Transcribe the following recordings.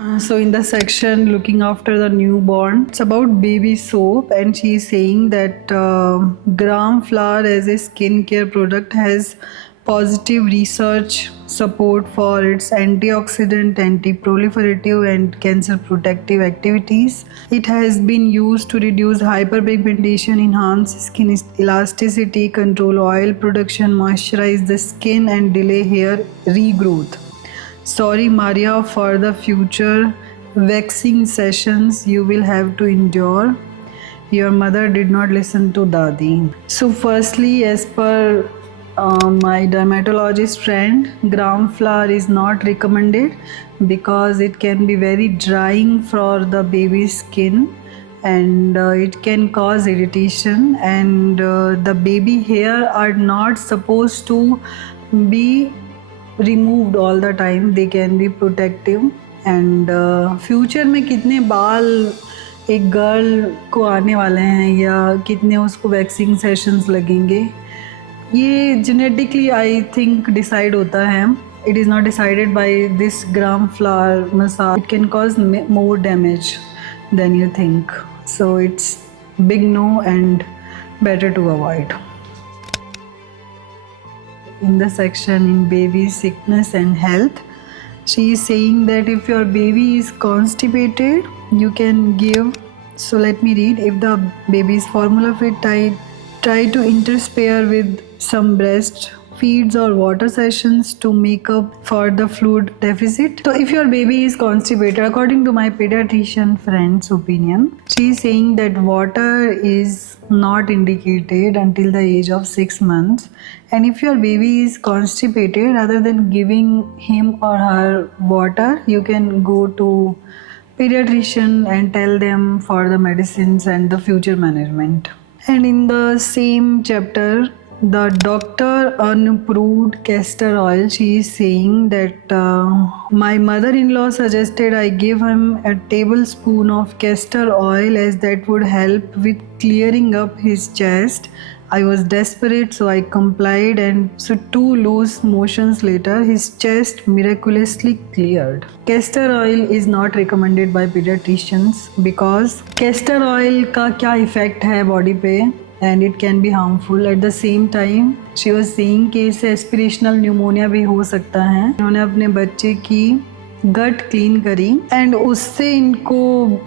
So in the section looking after the newborn, it's about baby soap, and she is saying that gram flour as a skincare product has positive research support for its antioxidant, anti-proliferative, and cancer protective activities. It has been used to reduce hyperpigmentation, enhance skin elasticity, control oil production, moisturize the skin, and delay hair regrowth. Sorry, Maria, for the future waxing sessions you will have to endure. Your mother did not listen to Dadi. So, firstly, as per my dermatologist friend, gram flour is not recommended because it can be very drying for the baby's skin, and it can cause irritation, and the baby hair are not supposed to be removed all the time. They can be protective, and future में कितने बाल एक गर्ल को आने वाले हैं या कितने उसको वैक्सिंग सेशंस लगेंगे, ये जेनेटिकली आई थिंक डिसाइड होता है. It is not decided by this gram flour massage. It can cause more damage than you think. So it's big no and better to avoid. In the section in baby sickness and health, she is saying that if your baby is constipated, you can give. So let me read. If the baby is formula fed, try to interspare with some breast feeds or water sessions to make up for the fluid deficit. So if your baby is constipated, according to my pediatrician friend's opinion, she is saying that water is not indicated until the age of 6 months. And if your baby is constipated, rather than giving him or her water, you can go to pediatrician and tell them for the medicines and the future management. And in the same chapter, the doctor unapproved castor oil, she is saying that my mother-in-law suggested I give him a tablespoon of castor oil as that would help with clearing up his chest. I was desperate, so I complied, and so 2 loose motions later, his chest miraculously cleared. Castor oil is not recommended by pediatricians because castor oil का क्या effect है body पे, and it can be harmful. At the same time, she was saying कि इससे aspirational pneumonia भी हो सकता है. उन्होंने अपने बच्चे की गट क्लीन करी एंड उससे इनको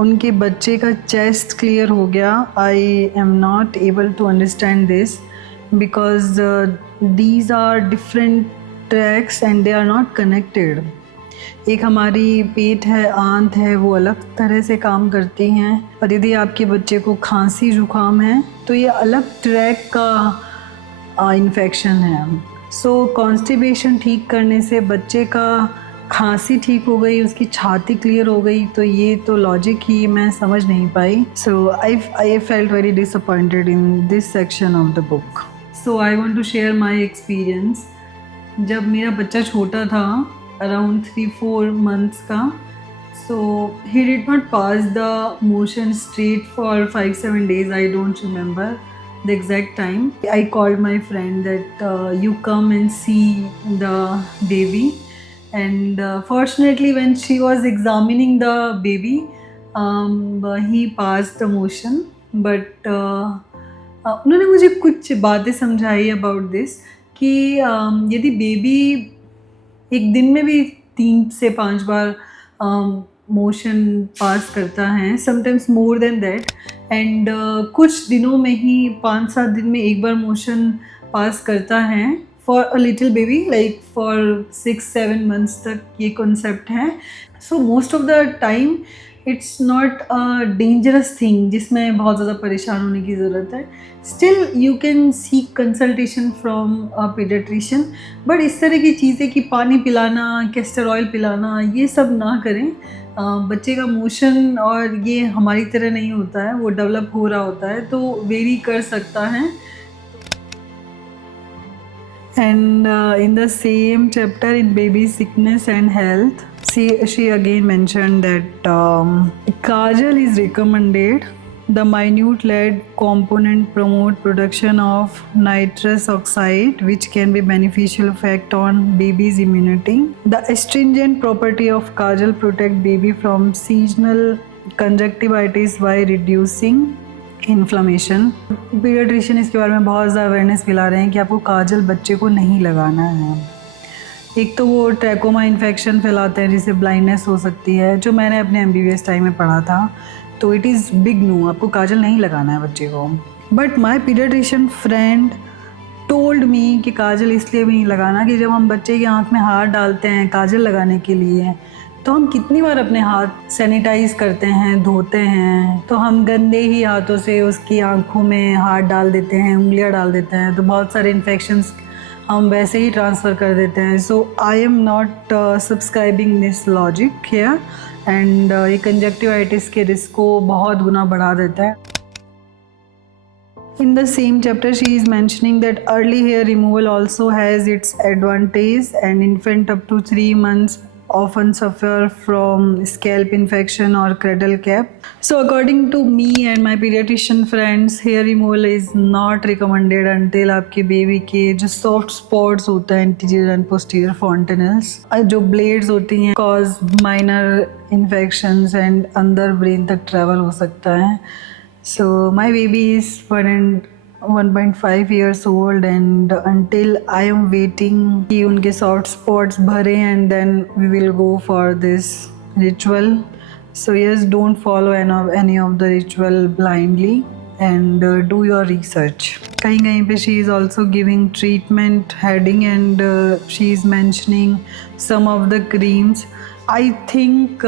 उनके बच्चे का चेस्ट क्लियर हो गया. I am not able to understand this because these are different tracts and they are not connected. एक हमारी पेट है, आंत है, वो अलग तरह से काम करती हैं, और यदि आपके बच्चे को खांसी जुकाम है तो ये अलग ट्रैक का इन्फेक्शन है. सो कॉन्स्टिपेशन ठीक करने से बच्चे का खांसी ठीक हो गई, उसकी छाती क्लियर हो गई, तो ये तो लॉजिक ही मैं समझ नहीं पाई. So I felt very disappointed in this section of the book. So I want to share my experience. जब मेरा बच्चा छोटा था, अराउंड 3-4 months का, so he did not pass the motion straight for 5-7 days. I don't remember the exact time. I called my friend that you come and see the baby. And fortunately, when she was examining the baby, he passed the motion. But उन्होंने मुझे कुछ बातें समझाई about this कि यदि बेबी एक दिन में भी 3 से 5 बार मोशन पास करता है, sometimes more than that, and कुछ दिनों में ही 5-7 दिन में एक बार मोशन पास करता है for a little baby, like for 6-7 months तक ये कॉन्सेप्ट है. So most of the time it's not a dangerous thing जिसमें बहुत ज़्यादा परेशान होने की ज़रूरत है. Still you can seek consultation from a paediatrician. But इस तरह की चीज़ें कि पानी पिलाना, कैस्टर ऑयल पिलाना, ये सब ना करें. बच्चे का मोशन और ये हमारी तरह नहीं होता है, वो डेवलप हो रहा होता है, तो वेरी कर सकता है. And in the same chapter in baby sickness and health, she again mentioned that kajal is recommended The minute lead component promote production of nitrous oxide, which can be beneficial effect on baby's immunity. The astringent property of kajal protect baby from seasonal conjunctivitis by reducing inflammation. Paediatrician इसके बारे में बहुत ज़्यादा अवेयरनेस फैला रहे हैं कि आपको काजल बच्चे को नहीं लगाना है। एक तो वो ट्रैकोमा इन्फेक्शन फैलाते हैं जिससे ब्लाइंडनेस हो सकती है, जो मैंने अपने MBBS टाइम में पढ़ा था। तो इट इज़ बिग नो, आपको काजल नहीं लगाना है बच्चे को। But my paediatrician friend told me कि काजल इसलिए भी नहीं लगाना कि जब हम बच्चे की आँख में हाथ डालते हैं काजल लगाने के लिए, तो हम कितनी बार अपने हाथ सैनिटाइज करते हैं, धोते हैं, तो हम गंदे ही हाथों से उसकी आंखों में हाथ डाल देते हैं, उंगलियां डाल देते हैं, तो बहुत सारे इन्फेक्शंस हम वैसे ही ट्रांसफ़र कर देते हैं। So I am not subscribing this logic here and ये कंजक्टिवाइटिस के रिस्क को बहुत गुना बढ़ा देता है। In the same chapter, she is mentioning that early hair removal also has its advantage, and infant up to 3 months often suffer from scalp infection or cradle cap. So according to me and my pediatrician friends, hair removal is not recommended until आपके बेबी के जो soft spots होता है anterior and posterior fontanelles, जो blades होती हैं cause minor infections and अंदर brain तक travel हो सकता है। So my baby is 1.5 years old and until I am waiting कि उनके soft spots भरे and then we will go for this ritual. So yes, don't follow any of the ritual blindly and do your research. कहीं पे she is also giving treatment heading and she is mentioning some of the creams. I think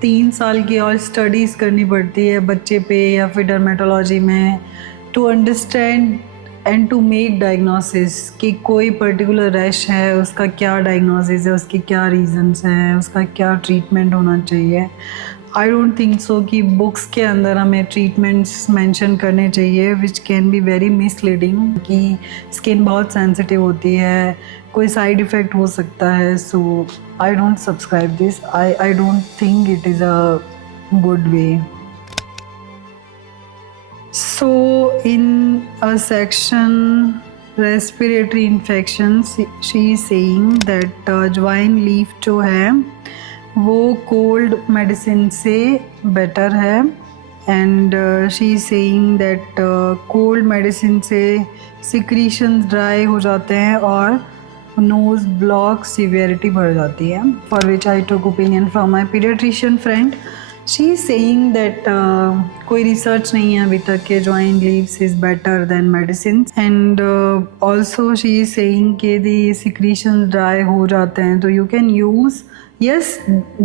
3 साल की और स्टडीज़ करनी पड़ती है बच्चे पे या फिर डर्मेटोलॉजी में to understand and to make diagnosis कि कोई पर्टिकुलर रैश है, उसका क्या डायग्नोसिस है, उसके क्या रीजंस हैं, उसका क्या ट्रीटमेंट होना चाहिए। आई डोंट थिंक सो कि बुक्स के अंदर हमें ट्रीटमेंट्स मेंशन करने चाहिए which can be very misleading कि स्किन बहुत सेंसिटिव होती है, कोई साइड इफ़ेक्ट हो सकता है। So I don't subscribe this, I don't think it is a good way. So in a section respiratory infections, she is saying that अजवाइन लीफ जो है वो कोल्ड मेडिसिन से बेटर है and she is saying that cold medicine से secretions dry हो जाते हैं और नोज ब्लॉक सीवियरिटी बढ़ जाती है। For which I took opinion from my paediatrician friend. She is saying that कोई रिसर्च नहीं है अभी तक कि अजवाइन leaves is better than medicine and also she is saying कि दी सिक्रीशंस ड्राई हो जाते हैं तो you can use yes,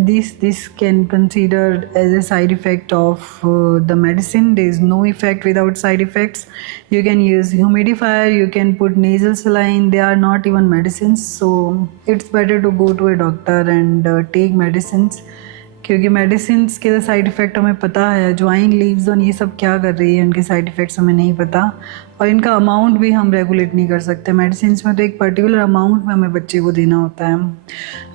this can considered as a side effect of the medicine. There is no effect without side effects. You can use humidifier, you can put nasal saline, they are not even medicines, so it's better to go to a doctor and take medicines क्योंकि मेडिसिन्स के side effect हमें पता है, अजवाइन लीव्स और ये सब क्या कर रही है उनके साइड इफ़ेक्ट्स हमें नहीं पता और इनका अमाउंट भी हम रेगुलेट नहीं कर सकते। मेडिसिन्स में तो एक पर्टिकुलर अमाउंट में हमें बच्चे को देना होता है।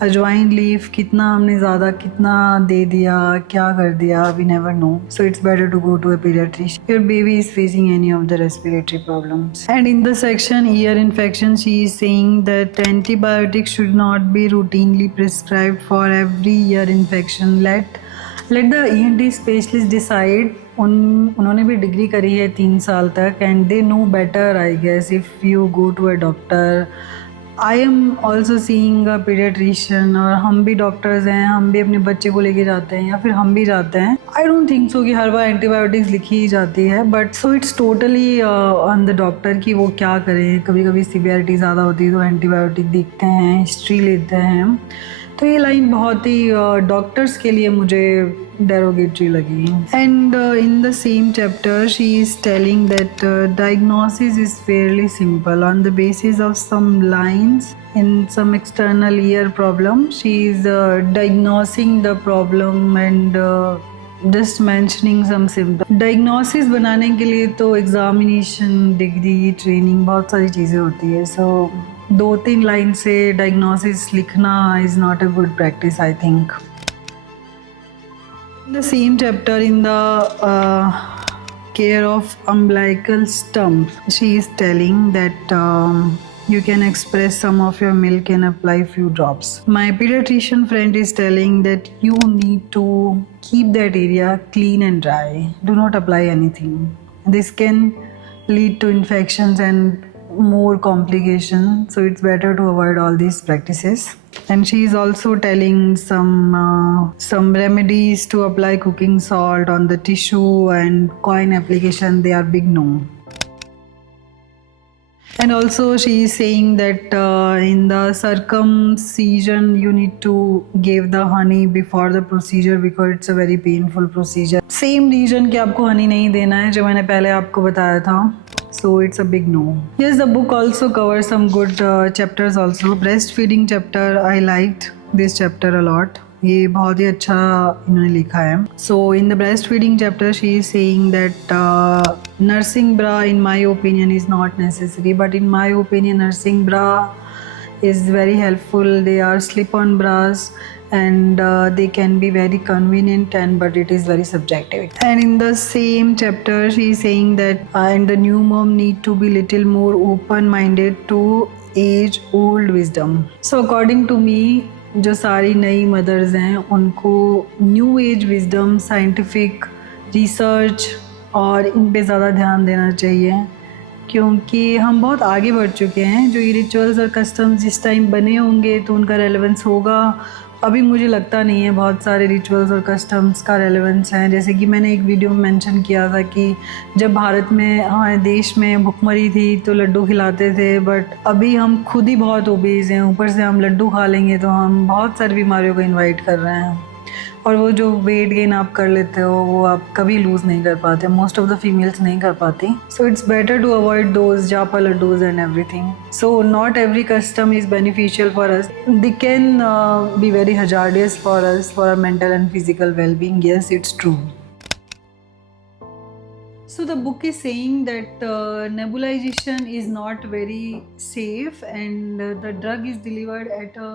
अजवाइन लीव कितना हमने ज़्यादा कितना दे दिया, क्या कर दिया, we never know. So it's better to go to a paediatrician your baby is facing any of the respiratory problems. And in the section ear infection she is saying that antibiotics should not be routinely prescribed for every ear infection. Let the ENT specialist decide. उन्होंने भी degree करी है 3 साल तक and they know better I guess if you go to a doctor. I am also seeing a paediatrician और हम भी डॉक्टर्स हैं, हम भी अपने बच्चे को लेके जाते हैं या फिर हम भी जाते हैं। आई डोंट थिंक सो कि हर बार एंटीबायोटिक्स लिखी ही जाती है but so it's totally on the doctor कि वो क्या करें। कभी कभी सीवियरिटी ज़्यादा होती है तो एंटीबायोटिक देखते हैं, हिस्ट्री लेते हैं। तो ये लाइन बहुत ही डॉक्टर्स के लिए मुझे डेरोगेटरी लगी। And in the same chapter she is telling that diagnosis is fairly simple on the basis of some lines in some external ear problem. She is diagnosing the problem and just mentioning some symptom. Diagnosis बनाने के लिए तो examination, degree, training, बहुत सारी चीज़ें होती है। सो 2-3 लाइन से डायग्नोसिस लिखना is not a good practice I think. The same chapter in the care of umbilical stump, she is telling that you can express some of your milk and apply few drops. My pediatrician friend is telling that you need to keep that area clean and dry. Do not apply anything. This can lead to infections and more complications, so it's better to avoid all these practices. And she is also telling some remedies to apply cooking salt on the tissue and coin application. They are big no. And also she is saying that in the circumcision you need to give the honey before the procedure because it's a very painful procedure. Same reason कि आपको honey नहीं देना है जो मैंने पहले आपको बताया था. So it's a big no. Yes, the book also covers some good chapters also. Breastfeeding chapter, I liked this chapter a lot. ये बहुत ही अच्छा इन्होंने लिखा है. So in the breastfeeding chapter she is saying that nursing bra in my opinion is not necessary, but in my opinion nursing bra is very helpful. They are slip-on bras and they can be very convenient, and but it is very subjective. And in the same chapter she is saying that and the new mom need to be little more open-minded to age old wisdom. So according to me, जो सारी नई मदर्स हैं उनको new age wisdom, scientific research और इन पे ज़्यादा ध्यान देना चाहिए, क्योंकि हम बहुत आगे बढ़ चुके हैं. जो ये रिचुअल्स और कस्टम्स जिस टाइम बने होंगे तो उनका रेलेवेंस होगा. अभी मुझे लगता नहीं है बहुत सारे रिचुअल्स और कस्टम्स का रेलेवेंस है. जैसे कि मैंने एक वीडियो में मेंशन किया था कि जब भारत में हमारे देश में भुखमरी थी तो लड्डू खिलाते थे, बट अभी हम खुद ही बहुत ओबीज हैं. ऊपर से हम लड्डू खा लेंगे तो हम बहुत सारी बीमारियों को इन्वाइट कर रहे हैं. और वो जो वेट गेन आप कर लेते हो वो आप कभी लूज़ नहीं कर पाते. मोस्ट ऑफ द फीमेल्स नहीं कर पाती. So it's better to avoid those japa laddoos and everything. So not every custom is beneficial for us. They can be very hazardous for us for our mental and physical wellbeing. Yes, it's true. So the book is saying that nebulization is not very safe and the drug is delivered at a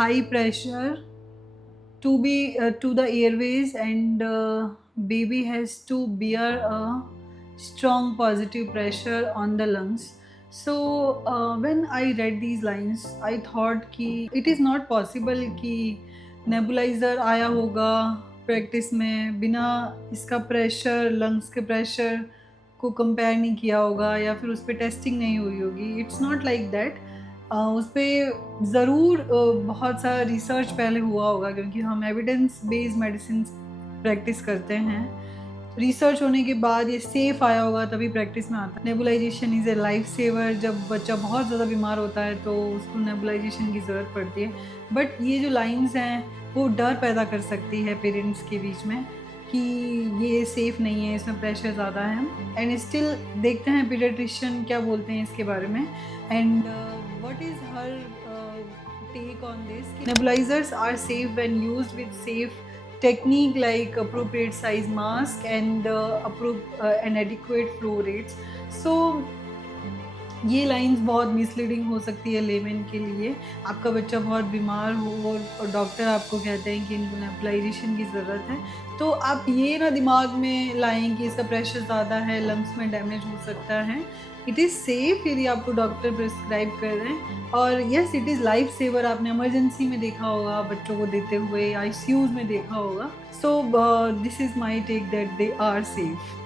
high pressure to be to the airways, and baby has to bear a strong positive pressure on the lungs. So when I read these lines I thought कि it is not possible कि nebulizer आया होगा प्रैक्टिस में बिना इसका pressure, lungs के प्रेशर को कंपेयर नहीं किया होगा या फिर उस पर टेस्टिंग नहीं हुई होगी. It's not like that. उस पर ज़रूर बहुत सारा रिसर्च पहले हुआ होगा, क्योंकि हम एविडेंस बेस्ड मेडिसिन प्रैक्टिस करते हैं. रिसर्च होने के बाद ये सेफ़ आया होगा तभी प्रैक्टिस में आता है. Nebulisation is a life saver. जब बच्चा बहुत ज़्यादा बीमार होता है तो उसको नेबुलाइजेशन की ज़रूरत पड़ती है. बट ये जो लाइंस हैं वो डर पैदा कर सकती है पेरेंट्स के बीच में कि ये सेफ़ नहीं है, इसमें प्रेशर ज़्यादा है. एंड स्टिल देखते हैं पीडियाट्रिशियन क्या बोलते हैं इसके बारे में. And what is her take on this? Nebulizers are safe when used with safe technique like appropriate size mask and and adequate flow rates. So ये लाइंस बहुत मिसलीडिंग हो सकती है लेमन के लिए. आपका बच्चा बहुत बीमार हो और डॉक्टर आपको कहते हैं कि इनको नेबुलाइजेशन की ज़रूरत है, तो आप ये ना दिमाग में लाएं कि इसका प्रेशर ज़्यादा है, लंग्स में डैमेज हो सकता है. इट इज़ सेफ़ यदि आपको डॉक्टर प्रिस्क्राइब कर रहे हैं. और yes, it is life saver. आपने इमरजेंसी में देखा होगा बच्चों को देते हुए, ICUs में देखा होगा. So this is my take that they are safe.